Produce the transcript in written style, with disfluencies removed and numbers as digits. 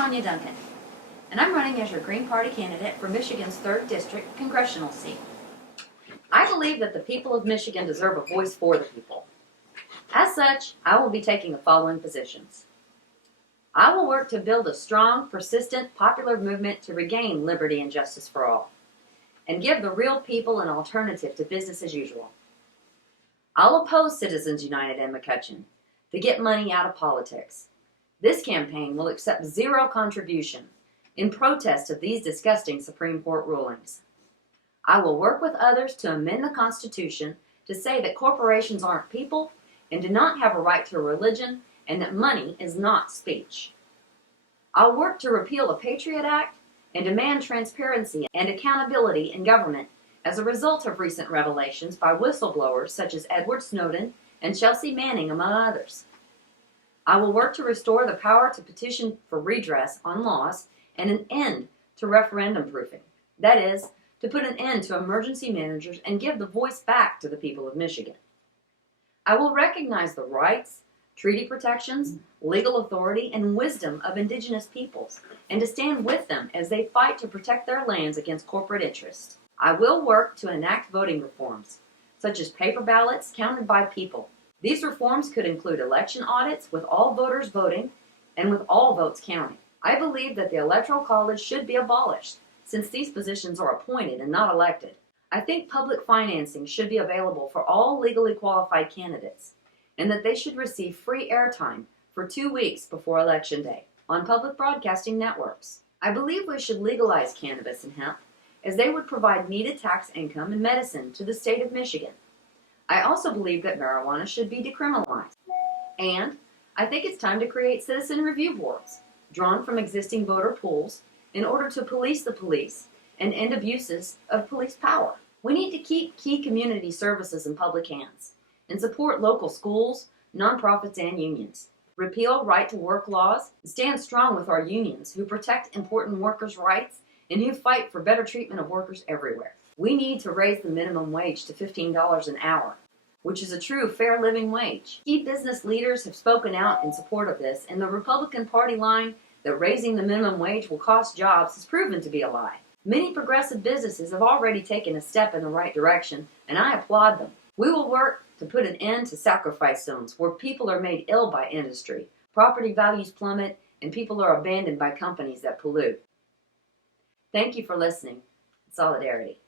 Tonya Duncan, and I'm running as your Green Party candidate for Michigan's 3rd District Congressional seat. I believe that the people of Michigan deserve a voice for the people. As such, I will be taking the following positions. I will work to build a strong, persistent, popular movement to regain liberty and justice for all, and give the real people an alternative to business as usual. I'll oppose Citizens United and McCutcheon to get money out of politics. This campaign will accept zero contribution in protest of these disgusting Supreme Court rulings. I will work with others to amend the Constitution to say that corporations aren't people and do not have a right to a religion, and that money is not speech. I'll work to repeal the Patriot Act and demand transparency and accountability in government as a result of recent revelations by whistleblowers such as Edward Snowden and Chelsea Manning, among others. I will work to restore the power to petition for redress on laws and an end to referendum proofing. That is, to put an end to emergency managers and give the voice back to the people of Michigan. I will recognize the rights, treaty protections, legal authority, and wisdom of indigenous peoples, and to stand with them as they fight to protect their lands against corporate interests. I will work to enact voting reforms, such as paper ballots counted by people. These reforms could include election audits with all voters voting and with all votes counting. I believe that the Electoral College should be abolished, since these positions are appointed and not elected. I think public financing should be available for all legally qualified candidates, and that they should receive free airtime for 2 weeks before Election Day on public broadcasting networks. I believe we should legalize cannabis and hemp, as they would provide needed tax income and medicine to the state of Michigan. I also believe that marijuana should be decriminalized. And I think it's time to create citizen review boards, drawn from existing voter pools, in order to police the police and end abuses of police power. We need to keep key community services in public hands and support local schools, nonprofits, and unions. Repeal right-to-work laws and stand strong with our unions who protect important workers' rights and who fight for better treatment of workers everywhere. We need to raise the minimum wage to $15 an hour, which is a true fair living wage. Key business leaders have spoken out in support of this, and the Republican Party line that raising the minimum wage will cost jobs has proven to be a lie. Many progressive businesses have already taken a step in the right direction, and I applaud them. We will work to put an end to sacrifice zones where people are made ill by industry, property values plummet, and people are abandoned by companies that pollute. Thank you for listening. Solidarity.